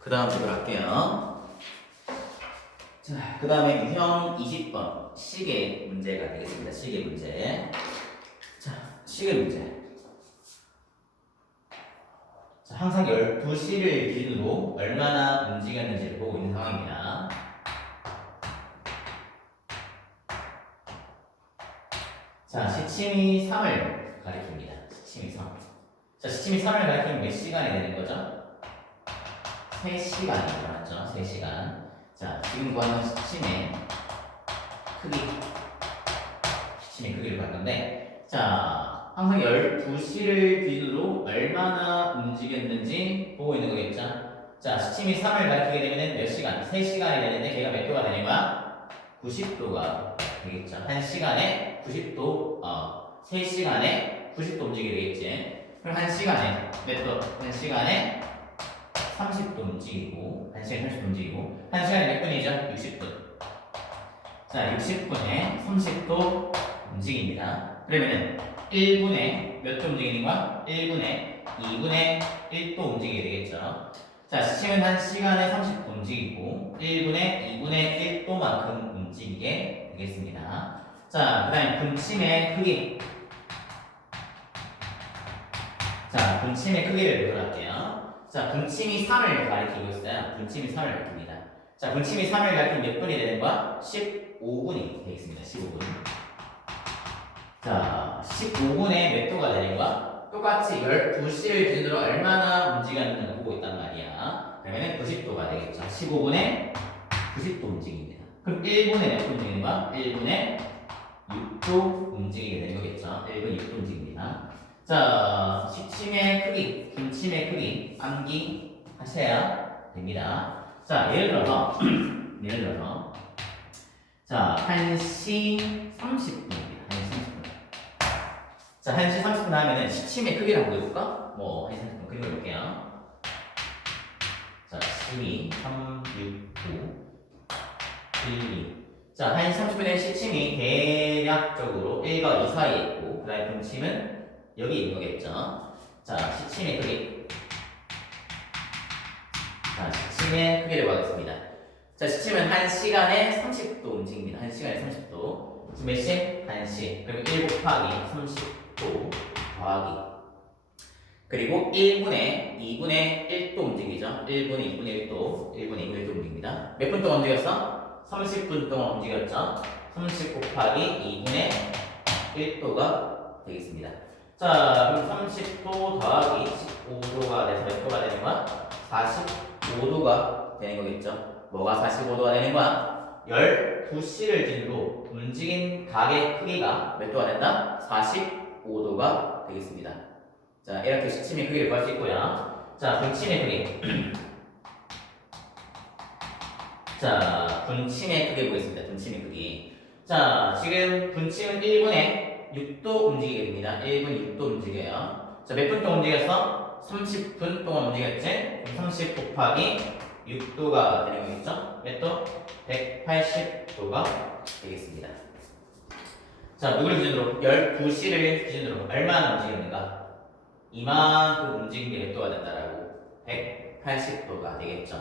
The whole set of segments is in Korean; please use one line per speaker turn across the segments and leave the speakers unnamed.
그 다음 보도록 할게요. 자, 그 다음에 유형 20번 시계 문제가 되겠습니다. 시계 문제. 자, 시계 문제. 자, 항상 12시를 기준으로 얼마나 움직였는지를 보고 있는 상황입니다. 자, 시침이 3을 가리킵니다. 시침이 3. 자, 시침이 3을 가리키면 몇 시간이 되는 거죠? 3시간이죠. 맞죠? 3시간. 자, 지금 구하는 시침의 크기. 시침의 크기를 건데, 자, 항상 12시를 기준으로 얼마나 움직였는지 보고 있는 거겠죠? 자, 시침이 3을 가리키게 되면 몇 시간? 3시간이 되는데 걔가 몇 도가 되는 거야? 90도가 되겠죠. 1시간에 90도, 어, 3시간에 90도 움직이게 되겠지. 그럼 1시간에 몇 도? 1시간에 30도 움직이고, 1시간에 30도 움직이고, 1시간에 몇 분이죠? 60분. 자, 60분에 30도 움직입니다. 그러면은 1분에 몇 도 움직이는 거야? 1분에 2분의 1도 움직이게 되겠죠. 자, 시침은 1시간에 30분 움직이고 1분에 2분의 1도만큼 움직이게 되겠습니다. 자, 그 다음에 분침의 크기. 자, 분침의 크기를 보도록 할게요. 자, 분침이 3을 가리키고 있어요. 분침이 3을 가리킵니다. 자, 분침이 3을 가리키면 몇 분이 되는 거야? 15분이 되겠습니다. 15분. 자, 15분에 몇 도가 되는 거야? 똑같이 12시를 기준으로 얼마나 움직였는지 보고 있단 말이야. 그러면은 90도가 되겠죠. 15분에 90도 움직입니다. 그럼 1분에 몇도 움직이는 거야? 1분에 6도 움직이게 되는 거겠죠. 1분 6도 움직입니다. 자, 시침의 크기, 분침의 크기 암기 하셔야 됩니다. 자, 예를 들어서, 예를 들어서, 자, 1시 30분입니다. 1시 30분. 자, 1시 30분 하면은 시침의 크기를 한번 해볼까? 뭐, 1시 30분 그려볼게요. 자, 12, 3, 6, 9, 1, 2. 자, 1시 30분에 시침이 대략적으로 1과 2 사이에 있고, 그 다음에 분침은 여기 있는 거겠죠. 자, 시침의 크기. 자, 시침의 크기를 구하겠습니다. 자, 시침은 1시간에 30도 움직입니다. 1시간에 30도. 지금 몇 시? 1시. 그럼 1 곱하기 30도 더하기. 그리고 1분에 2분의 1도 움직이죠. 1분의 2분의 1도, 1분의 2분의 1도 움직입니다. 몇 분 동안 움직였어? 30분 동안 움직였죠. 30 곱하기 2분의 1도가 되겠습니다. 자, 그럼 30도 더하기 15도가 돼서 몇 도가 되는 거야? 45도가 되는 거겠죠. 뭐가 45도가 되는 거야? 12시를 기준으로 움직인 각의 크기가 몇 도가 된다? 45도가 되겠습니다. 자, 이렇게 시침의 크기를 구할 수 있고요. 자, 분침의 크기. 자, 분침의 크기 보겠습니다. 분침의 크기. 자, 지금 분침은 1분에 6도 움직이게 됩니다. 1분 6도 움직여요. 자, 몇 분 동안 움직였어? 30분 동안 움직였지? 그럼 30 곱하기 6도가 되는 거겠죠? 몇 도? 180도가 되겠습니다. 자, 누구를 기준으로? 12시를 기준으로 얼마나 움직였는가? 이만큼 움직인 게 몇 도가 된다라고? 180도가 되겠죠?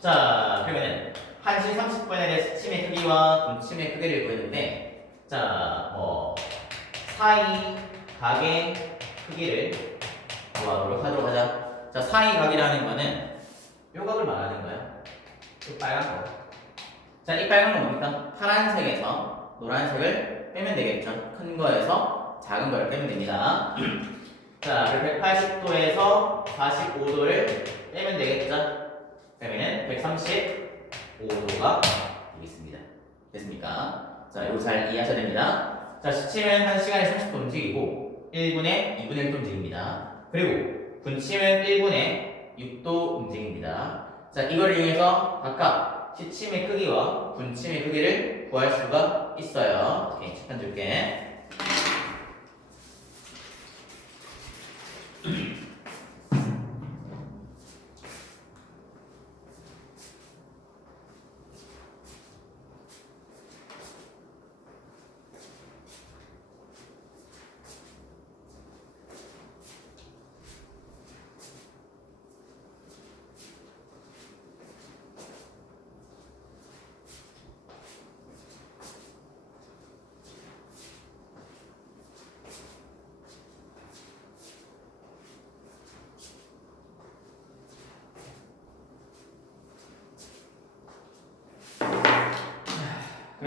자, 그러면은 1시 30분에 대해 스침의 크기와 분침의 크기를 구했는데 자, 뭐 사이 각의 크기를 구하도록 하도록 하자. 자, 사이 각이라는 거는 요 각을 말하는 거야. 이 빨간 거. 자, 이 빨간 건 뭡니까? 파란색에서 노란색을 빼면 되겠죠. 큰 거에서 작은 걸 빼면 됩니다. 자, 180도에서 45도를 빼면 되겠죠. 그러면은 135도가 되겠습니다. 됐습니까? 자, 이거 잘 이해하셔야 됩니다. 자, 시침은 1시간에 30분 움직이고 1분에 2분의 1도 움직입니다. 그리고 분침은 1분에 6도 움직입니다. 자, 이걸 이용해서 각각 시침의 크기와 분침의 크기를 구할 수가 있어요. 오케이, 칠판 줄게.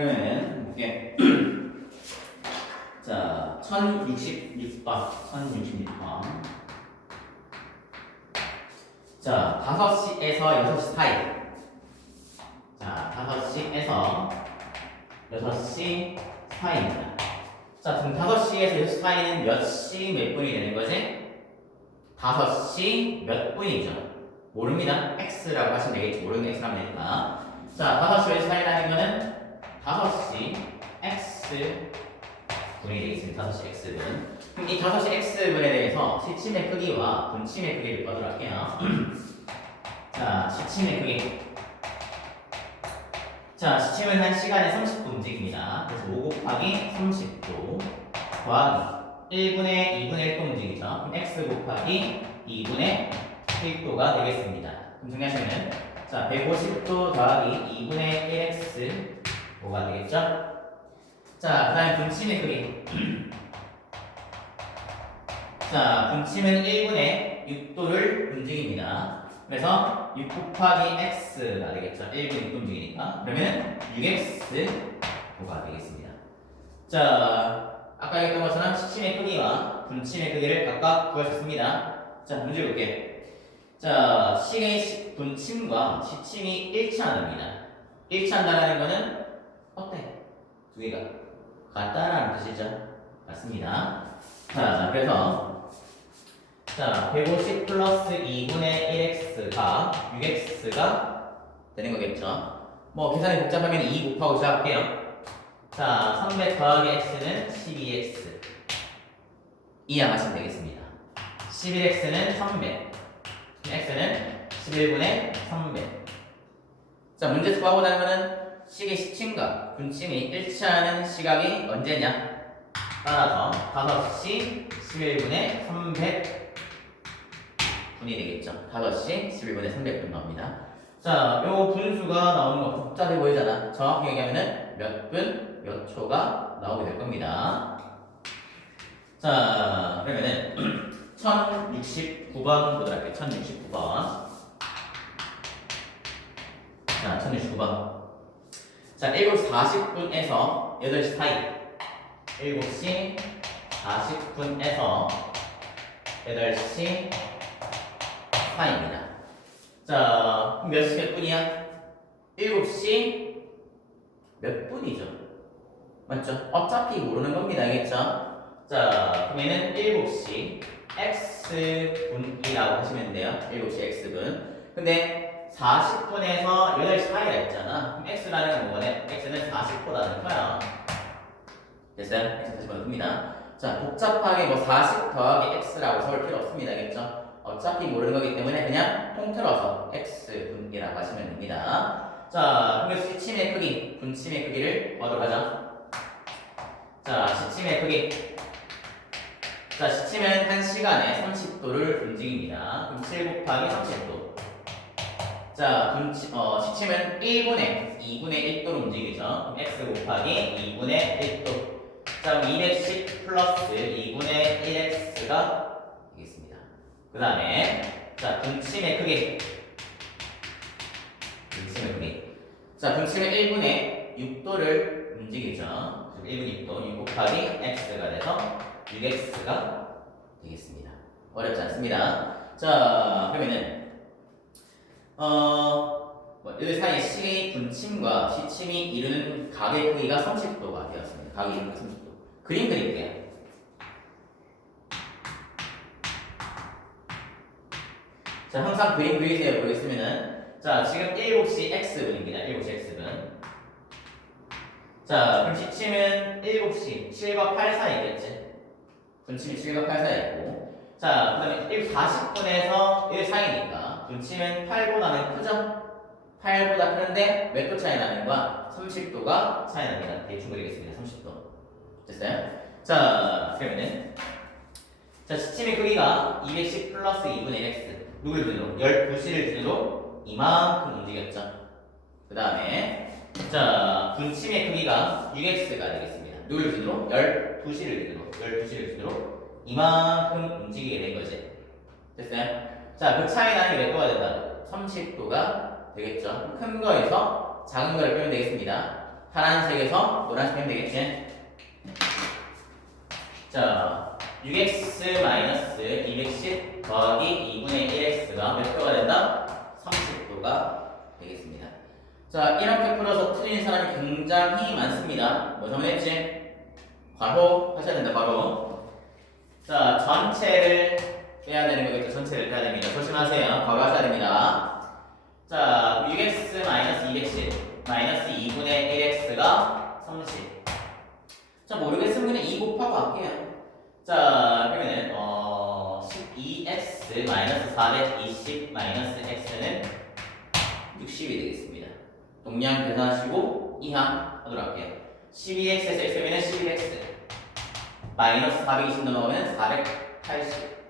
그러면은 볼게. 자, 1066번. 1066번. 자, 5시에서 6시 사이. 자, 5시에서 6시 사이입니다. 자, 그럼 5시에서 6시 사이는 몇 시 몇 분이 되는 거지? 5시 몇 분이죠? 모릅니다. X라고 하시면 되겠지. 모르는 X 하면 되니까. 자, 5시 6시 사이라는 거는 5시 X 분이 되겠습니다. 5시 X분. 그럼 이 5시 X분에 대해서 시침의 크기와 분침의 크기를 보도록 할게요. 자, 시침의 크기. 자, 시침은 한 시간에 30분 움직입니다. 그래서 5 곱하기 30도 더하기 1분의 2분의 1도 움직이죠. 그럼 x 곱하기 2분의 1도가 되겠습니다. 그럼 정리하시면 자, 150도 더하기 2분의 1x 뭐가 되겠죠? 자, 그 다음에 분침의 크기. 자, 분침은 1분의 6도를 움직입니다. 그래서 6 곱하기 x가 되겠죠. 1분의 6도 움직이니까. 그러면 6x가 되겠습니다. 자, 아까 얘기했던 것처럼 시침의 크기와 분침의 크기를 각각 구하셨습니다. 자, 문제 볼게요. 자, 시- 분침과 시침이 일치한답니다. 일치한다라는 거는 어때? 두 개가 같다라는 뜻이죠. 맞습니다. 자, 그래서 자, 150 플러스 2분의 1x가 6x가 되는 거겠죠. 뭐 계산이 복잡하면 2 곱하고 시작할게요. 자, 300 더하기 x는 12x. 이해하시면 되겠습니다. 11x는 300. x는 11분의 300. 자, 문제 수하고자 하면은 시계 시침과 분침이 일치하는 시각이 언제냐? 따라서 5시 11분의 300 분이 되겠죠. 5시 11분의 300분 나옵니다. 자, 요 분수가 나오는 거 복잡해 보이잖아. 정확히 얘기하면은 몇 분, 몇 초가 나오게 될 겁니다. 자, 그러면은 1069번 보도록 할게요. 1069번. 자, 1069번. 자, 7시 40분에서 8시 사이. 7시 40분에서 8시 사이입니다. 자, 몇 시 몇 분이야? 7시 몇 분이죠? 맞죠? 어차피 모르는 겁니다. 알겠죠? 자, 그러면은 7시 x분이라고 하시면 돼요. 7시 x분. 근데 40분에서 8시 사이라 했잖아. 그럼 x라는 건 뭐네? x는 40보다는 커요. 됐어요? x 40보다 큽니다. 자, 복잡하게 뭐 40 더하기 x라고 적을 필요 없습니다. 알겠죠? 어차피 모르는 거기 때문에 그냥 통틀어서 x분이라고 하시면 됩니다. 자, 그래서 시침의 크기, 분침의 크기를 구하도록 하죠. 자, 시침의 크기. 자, 시침은 한 시간에 30도를 움직입니다. 그럼 7 곱하기 30도. 자, 분치, 어, 시침은 1분의 2분의 1도로 움직이죠. x 곱하기 2분의 1도. 자, 그럼 210 플러스 2분의 1x가 되겠습니다. 그 다음에, 자, 분침의 크기. 분침의 크기. 자, 분침은 1분의 6도를 움직이죠. 그래서 1분의 6도, 6 곱하기 x가 돼서 6x가 되겠습니다. 어렵지 않습니다. 자, 그러면은, 어, 뭐, 이 사이에 시의 분침과 시침이 이루는 각의 크기가 30도가 되었습니다. 각이 이루는 30도. 그림 그릴게요. 자, 항상 그림 그리세요. 보겠으면은, 자, 지금 7시 x분입니다. 7시 x분. 자, 그럼 시침은 7시, 7과 8 사이 있겠지? 분침이 7과 8 사이 있고. 자, 그 다음에 1 40분에서 1 사이니까, 분침은 8보다는 크죠? 8보다 크는데 몇 도 차이 나는 거야? 30도가 차이 납니다. 대충 그리겠습니다. 30도. 됐어요? 자, 그러면은, 자, 시침의 크기가 210 플러스 2분의 1x. 누굴 기준으로? 12시를 기준으로 이만큼 움직였죠. 그 다음에, 자, 분침의 크기가 6x가 되겠습니다. 누굴 기준으로? 12시를 기준으로. 12시를 기준으로 이만큼 움직이게 된 거지. 됐어요? 자, 그 차이 나는 게 몇 도가 된다? 30도가 되겠죠. 큰 거에서 작은 거를 빼면 되겠습니다. 파란색에서 노란색 하면 되겠지? 자, 6x 마이너스 210 더하기 2분의 1x가 몇 표가 된다? 30표가 되겠습니다. 자, 이렇게 풀어서 틀린 사람이 굉장히 많습니다. 뭐 정했지? 괄호 하셔야 된다, 괄호. 자, 전체를 빼야 되는 거겠죠? 전체를 빼야 됩니다. 조심하세요. 괄호 하셔야 됩니다. 자, 6x 마이너스 210 마이너스 2분의 1x가 30. 자, 모르겠으면 그냥 2 곱하고 할게요. 자, 그러면은 어 12x 마이너스 420 마이너스 x는 60이 되겠습니다. 동량 계산하시고 이항 하도록 할게요. 12x에서 x 빼면 12x 마이너스 420 넘어가면 480 그럼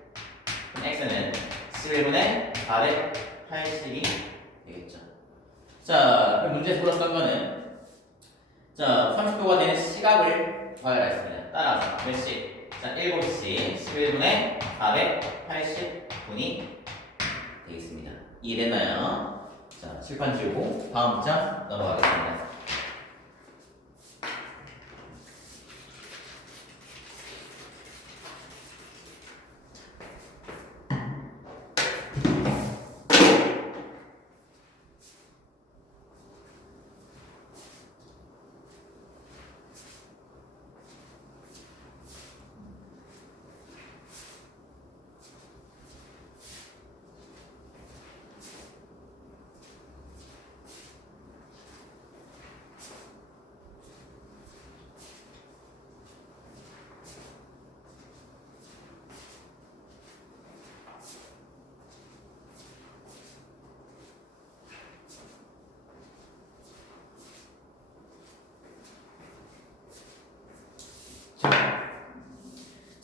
x는 11분의 480이 되겠죠. 자, 그럼 문제 풀었던 거는 자, 30도가 되는 시각을 구하라 했습니다. 따라서 몇 시? 자, 7시 11분에 480분이 되겠습니다. 이해됐나요? 자, 칠판 지우고 다음 문장 넘어가겠습니다.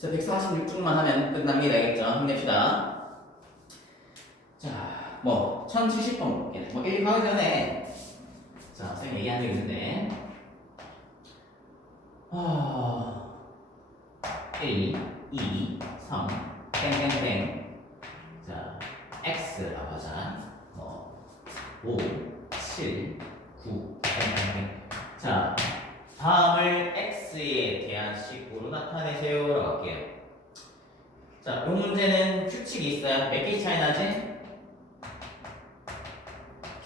자, 146중만 하면 끝납니다. 알겠죠? 힘냅시다. 자, 뭐, 1070번 볼게요. 뭐, 1, 가기 전에, 자, 선생님 얘기한 적 있는데, 아, 1, 2, 3, 땡땡땡. 자, x라고 하자. 어, 5, 7, 9, 땡땡땡. 자, 다음을 x에 대한 식으로 나타내세요라고 할게요. 자, 이 규칙이 있어요. 몇 개씩 차이 나지?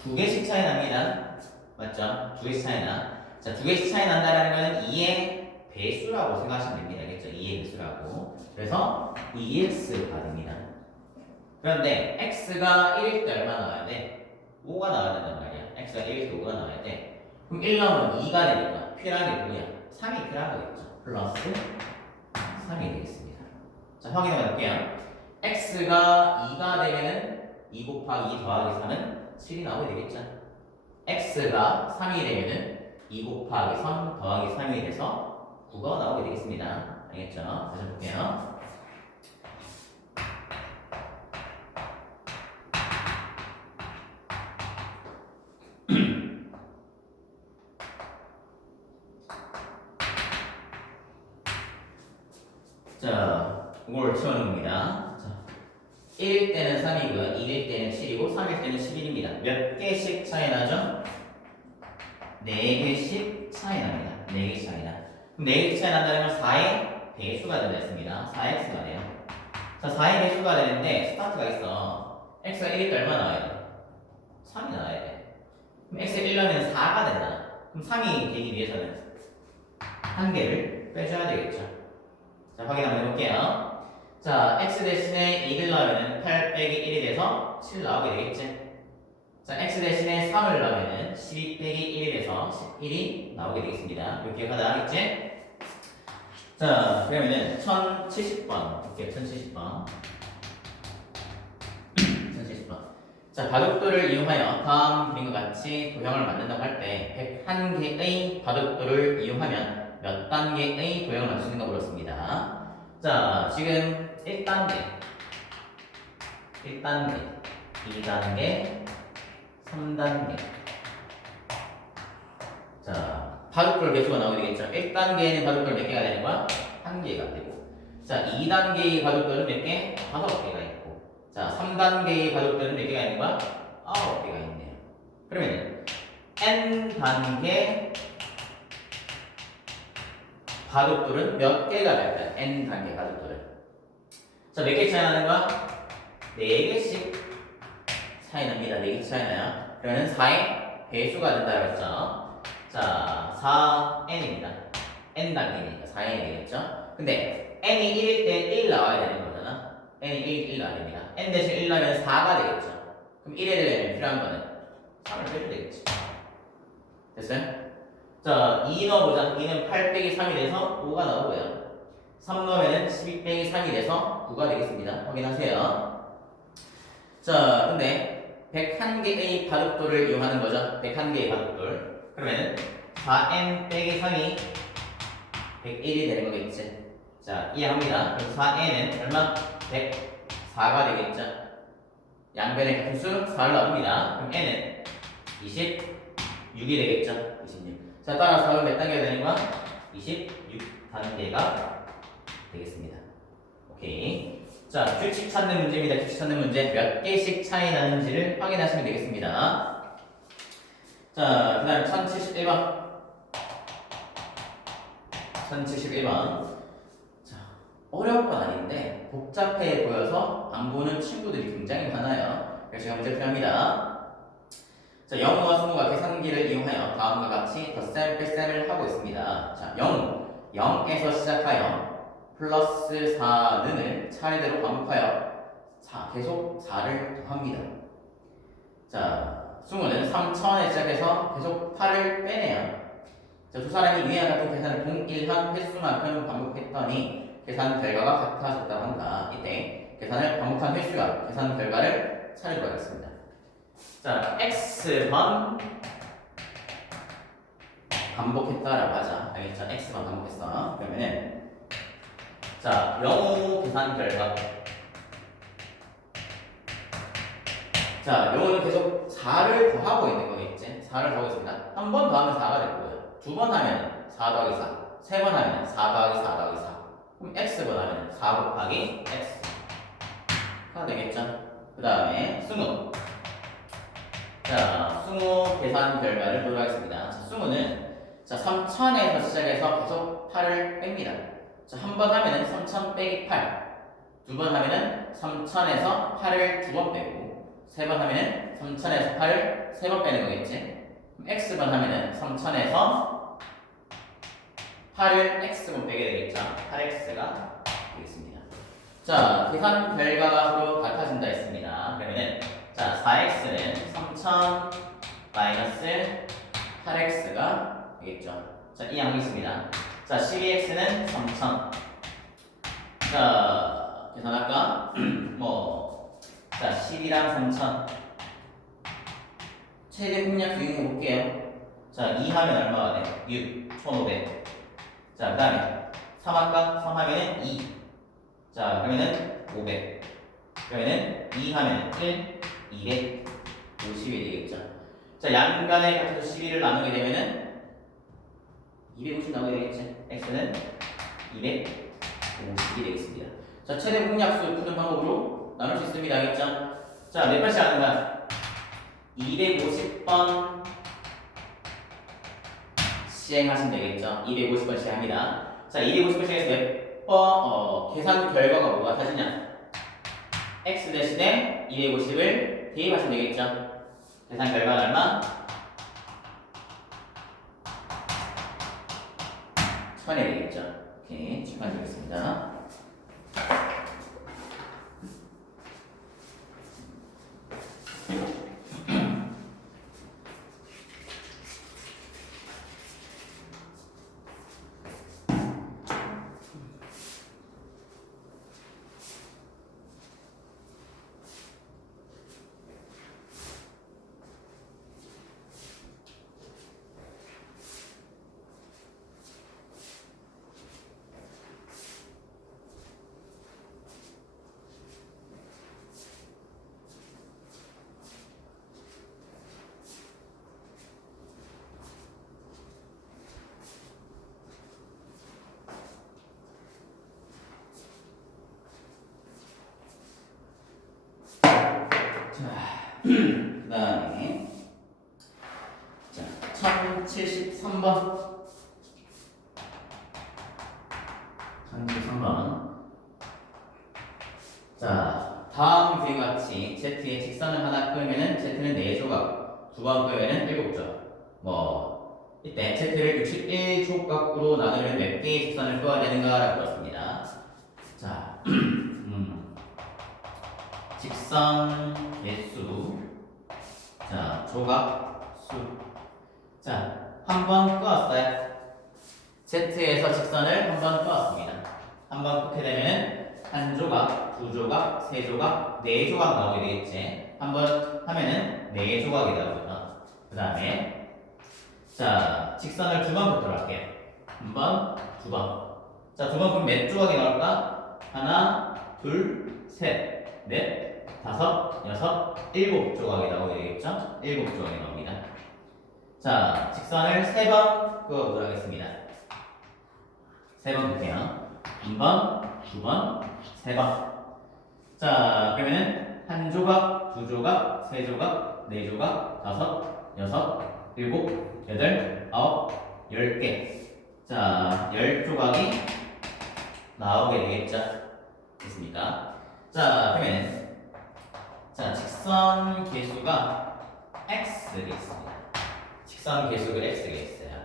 두 개씩 차이 납니다. 맞죠? 두 개씩 차이 나. 자, 두 개씩 차이 난다는 거는 2의 배수라고 생각하시면 됩니다. 알겠죠? 2의 배수라고. 그래서 2x가 됩니다. 그런데 x가 1일 때 얼마 나와야 돼? 5가 나와야 된단 말이야. x가 1일 때 5가 나와야 돼. 그럼 1 나오면 2가 되니까 필요한 게 뭐야? 3이 필요한 거겠죠. 플러스 3이 되겠습니다. 자, 확인해 볼게요. X가 2가 되면은 2 곱하기 2 더하기 3은 7이 나오게 되겠죠. x가 3이 되면은 2 곱하기 3 더하기 3이 돼서 9가 나오게 되겠습니다. 알겠죠? 다시 볼게요. 자, 이걸 채우는 겁니다. 자, 1일 때는 3이고요. 2일 때는 7이고 3일 때는 11입니다. 몇 개씩 차이 나죠? 4개씩 차이 납니다. 4개씩 차이 나. 그럼 4개씩 차이 난다는 건 4의 배수가 된다 했습니다. 4x가 돼요. 자, 4의 배수가 되는데 스타트가 있어. x가 1일 때 얼마 나와야 돼? 3이 나와야 돼. 그럼 x가 1나면 4가 된다. 그럼 3이 되기 위해서는 한 개를 빼줘야 되겠죠. 자, 확인 한번 해볼게요. 자, x 대신에 2를 넣으면 8 빼기 1이 돼서 7 나오게 되겠지? 자, x 대신에 3을 넣으면 12 빼기 1이 돼서 11이 나오게 되겠습니다. 이렇게 하다 하겠지? 자, 그러면은 1070번 볼게요. 1070번. 1070번. 자, 바둑돌을 이용하여 다음 그림과 같이 도형을 만든다고 할 때 101개의 바둑돌을 이용하면 몇 단계의 도형을 만들 수 있는가 물었습니다. 자, 지금 1단계, 1단계, 2단계, 3단계. 자, 바둑돌 개수가 나오게 되겠죠. 1단계에는 바둑돌 몇 개가 되는 거야? 한 개가 되고. 자, 2단계의 바둑돌은 몇 개? 다섯 개가 있고. 자, 3단계의 바둑돌은 몇 개가 있는 거야? 아홉 개가 있네요. 그러면 n 단계 바둑돌은 몇 개가 될까요? n 단계 바둑돌은. 자, 몇 개 차이 나는 거야? 네 개씩 차이 납니다. 네 개 차이 나요. 그러면 4의 배수가 된다고 했죠. 자, 4n입니다. n 단계니까 4n이 되겠죠. 근데 n이 1일 때 1 나와야 되는 거잖아. n이 1, 1 나와야 됩니다. n 대신 1 나면 4가 되겠죠. 그럼 1에 되려면 필요한 거는 3을 빼도 되겠지. 됐어요? 자, 2 넣어보자. 2는 8 빼기 3이 돼서 5가 나오고요. 3 넣으면 12 빼기 3이 돼서 9가 되겠습니다. 확인하세요. 자, 근데 101개의 바둑돌을 이용하는 거죠. 101개의 바둑돌. 그러면 4n 빼기 3이 101이 되는 거겠지. 자, 이해합니다. 그럼 4n은 얼마? 104가 되겠죠. 양변의 같은 수 4를 나옵니다. 그럼 n은 26이 되겠죠. 26. 자, 따라서 몇 단계가 되는 거야? 26단계가 되겠습니다. 오케이. 자, 규칙 찾는 문제입니다. 규칙 찾는 문제 몇 개씩 차이 나는지를 확인하시면 되겠습니다. 자, 그 다음 1071번. 1071번. 자, 어려운 건 아닌데 복잡해 보여서 안 보는 친구들이 굉장히 많아요. 그래서 제가 문제 필요합니다. 자, 영어와 수모가 계산기를 이용하여 다음과 같이 덧셈 뺄셈을 하고 있습니다. 자, 0, 0에서 시작하여 플러스 4는을 차례대로 반복하여 자, 계속 4를 더합니다. 자, 수모는 3천에 시작해서 계속 8을 빼내요. 자, 두 사람이 위와 같은 계산을 동일한 횟수만큼 반복했더니 계산 결과가 같아졌다고 한다. 이때 계산을 반복한 횟수와 계산 결과를 차례 구하겠습니다. 자, x번 반복했다라고 하자. 알겠죠? x번 반복했어. 그러면은 자, 영어 계산 결과. 자, 영어는 계속 4를 더하고 있는 거겠지? 4를 더하고 있습니다. 한 번 더 하면 4가 될 거고요. 두 번 하면 4 더하기 4. 세 번 하면 4 더하기 4 더하기 4. 그럼 x번 하면 4 곱하기 x가 되겠죠? 그 다음에 승우. 자, 승우 계산 결과를 보도록 하겠습니다. 자, 승우는 자, 3000에서 시작해서 계속 8을 뺍니다. 자, 한 번 하면은 3000 빼기 8. 두 번 하면은 3000에서 8을 두 번 빼고 세 번 하면은 3000에서 8을 세 번 빼는 거겠지. x번 하면은 3000에서 8을 x번 빼게 되겠죠. 8x가 되겠습니다. 자, 계산 결과가 서로 같아진다 했습니다. 그러면은 자, 4x는 3000 마이너스 8x가 되겠죠. 자, 이해하겠습니다. 자, 12x는 3000. 자, 계산할까? 뭐, 자, 10이랑 3000. 최대 공략 유행해 볼게요. 자, 2 하면 얼마가 돼? 6, 1500. 자, 그 다음에 3 할까? 3 하면은 2. 자, 그러면은 500. 그러면은 2 하면 1, 250이 되겠죠. 자, 양간의 값에서 12를 나누게 되면은 250 나오게 되겠지. x는 250이 되겠습니다. 자, 최대 공약수 푸는 방법으로 나눌 수 있습니다. 알겠죠? 자, 몇 번씩 하는 거야? 250번 시행하시면 되겠죠? 250번 시행합니다. 자, 250번 시행해서 몇 번, 어, 계산 결과가 뭐가 다지냐? x 대신에 250을 대입하시면 되겠죠? 계산 결과는 얼마? 1000이 되겠죠? 오케이, 축하드리겠습니다. 그 다음에 자 1073번. 1073번. 자 다음 뒤 같이 Z의 직선을 하나 끌면은 Z는 4조각 두 번 끌면은 7조각 뭐 이때 Z를 61조각으로 나누면 몇 개의 직선을 끌어야 되는가 라고 물었습니다. 자 음. 직선 개수. 조각 수. 자, 한 번 끄었어요. Z에서 직선을 한 번 끄었습니다. 한번 끄게 되면 한 조각, 두 조각, 세 조각, 네 조각 나오게 되겠지. 한 번 하면은 네 조각이 나오죠. 그 다음에 자 직선을 두번 긋도록 할게요. 한 번, 두 번. 자, 두 번 그럼 몇 조각이 나올까? 하나, 둘, 셋, 넷, 다섯, 여섯, 일곱 조각이 나오게 되겠죠? 일곱 조각이 나옵니다. 자, 직선을 세 번 그어보도록 하겠습니다. 세 번 볼게요. 한 번, 두 번, 세 번. 자, 그러면은 한 조각, 두 조각, 세 조각, 네 조각, 다섯, 여섯, 일곱, 여덟, 아홉, 열 개. 자, 열 조각이 나오게 되겠죠? 됐습니까? 자, 그러면 자, 직선 개수가 x가 있습니다. 직선 개수가 x가 있어요.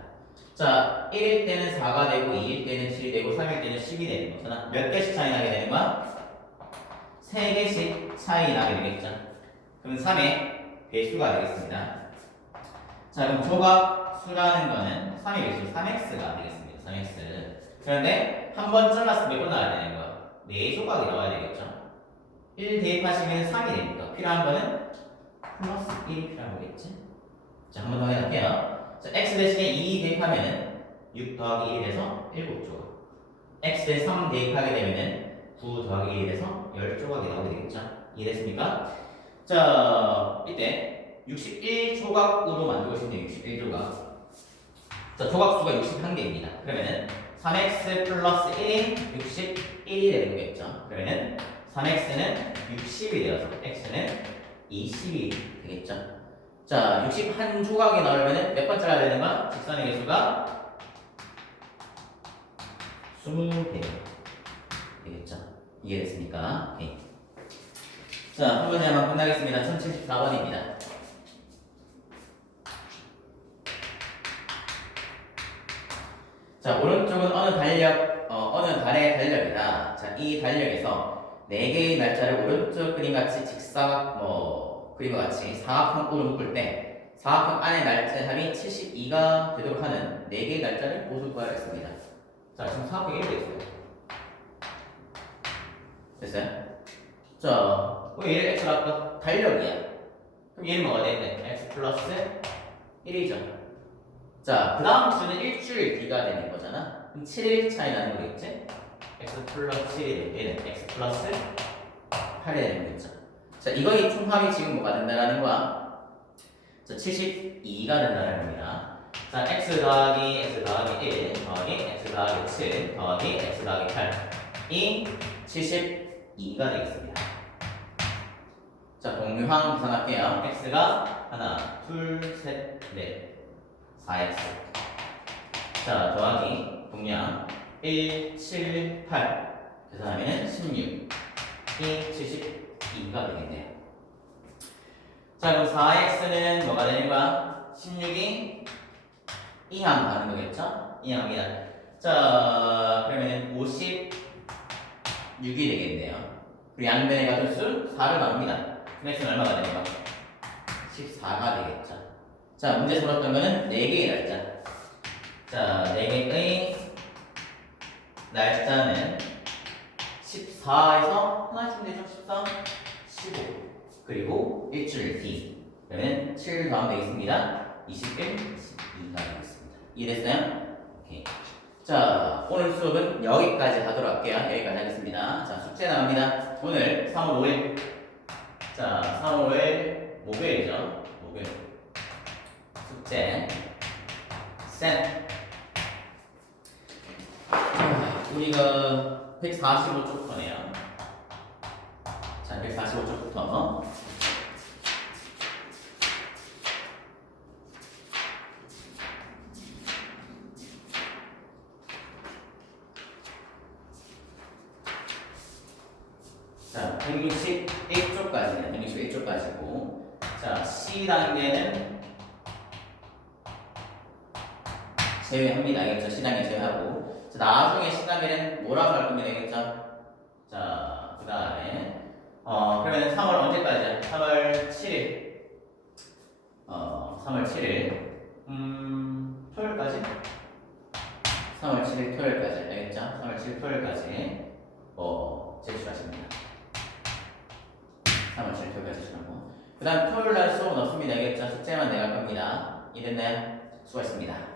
자, 1일 때는 4가 되고 2일 때는 7이 되고 3일 때는 10이 되는 거잖아. 몇 개씩 차이 나게 되는 거야? 3개씩 차이 나게 되겠죠. 그럼 3의 배수가 되겠습니다. 자, 그럼 조각 수라는 거는 3의 배수 3x가 되겠습니다. 3x. 그런데 한 번 잘랐으면 몇번 나와야 되는 거야? 4조각이 나와야 되겠죠. 1 대입하시면 3이 되니까 필요한 거는 플러스 1이 필요한 거겠지. 자, 한 번 더 해볼게요. 자, x 대신에 2 대입하면은 6 더하기 1이 돼서 7조각. x 대신 3 대입하게 되면은 9 더하기 1이 돼서 10조각이 나오게 되겠죠. 이해됐습니까? 자, 이때 61조각으로 만들고 싶네요. 61조각. 자, 조각수가 61개입니다. 그러면은 3x 플러스 1인 61이 되는 거겠죠. 그러면은 3x는 60이 되어서 x는 20이 되겠죠. 자, 61 조각이 나오려면 몇 번 잘라야 되는 거야? 직선의 개수가 20개 되겠죠. 이해됐습니까? 오케이. 자, 한 번에 한번 끝나겠습니다. 1074번입니다. 자, 오른쪽은 어느 달력, 어, 어느 달의 달력이다. 자, 이 달력에서 4개의 날짜를 오른쪽 그림 같이 직사각, 뭐, 그림과 같이 사각형으로 묶을 때 사각형 안의 날짜 합이 72가 되도록 하는 4개의 날짜를 모두 구하겠습니다. 자, 지금 사각형이 이렇게 있어요. 됐어요? 자, 그럼 얘를 x로 할까? 달력이야. 그럼 얘는 뭐가 되겠네? x 플러스 1이죠. 자, 그 다음 수는 일주일 뒤가 되는 거잖아. 그럼 7일 차이 나는 거겠지? X 플러스 7이 되는 x 플러스 8이 되는 거겠죠. 자, 이거의 총합이 지금 뭐가 된다라는 거야? 자, 72가 된다는 겁니다. 자, x 더하기 x 더하기 1 더하기 x 더하기 7 더하기 x 더하기 8이 72가 되겠습니다. 자, 공유항 계산할게요. x가 하나, 둘, 셋, 넷, 4x. 자, 더하기 공량 1, 7, 8. 계산하면 16. 이 72가 되겠네요. 자, 그럼 4x는 뭐가 되는 거야? 16이 2항 가는 거겠죠? 2항이다. 자, 그러면 56이 되겠네요. 그리고 양변의 가족수 4를 나눕니다. x는 얼마가 되는 거야? 14가 되겠죠. 자, 문제 풀었던 거는 4개의 날짜. 자, 4개의 날짜는 14에서 하나 주면 되죠? 14, 15. 그리고 일주일 뒤. 그러면 7 더하면 되겠습니다. 21, 12가 되겠습니다. 이해됐어요? 오케이. 자, 오늘 수업은 여기까지 하도록 할게요. 여기까지 하겠습니다. 자, 숙제 나갑니다. 오늘 3월 5일. 자, 3월 5일 목요일이죠. 목요일. 숙제 셋 자, 우리가 145쪽부터네요 자 145쪽부터 자 161쪽 1조까지네요. 161조까지고. 자, C 단계는 제외합니다. 알겠죠? C 단계 제외하고. 자, 나중에 C 단계는 뭐라고 할 겁니다. 알겠죠? 자, 그 다음에 어 그러면 3월 언제까지야? 3월 7일. 어, 3월 7일. 음, 토요일까지? 3월 7일 토요일까지. 알겠죠? 3월 7일 토요일까지 어, 제출하십니다. 3월 7일 토요일까지 제출하고. 그 다음 토요일 날 수업은 없습니다. 알겠죠? 숙제만 내갈 겁니다. 이해됐나요? 수고하셨습니다.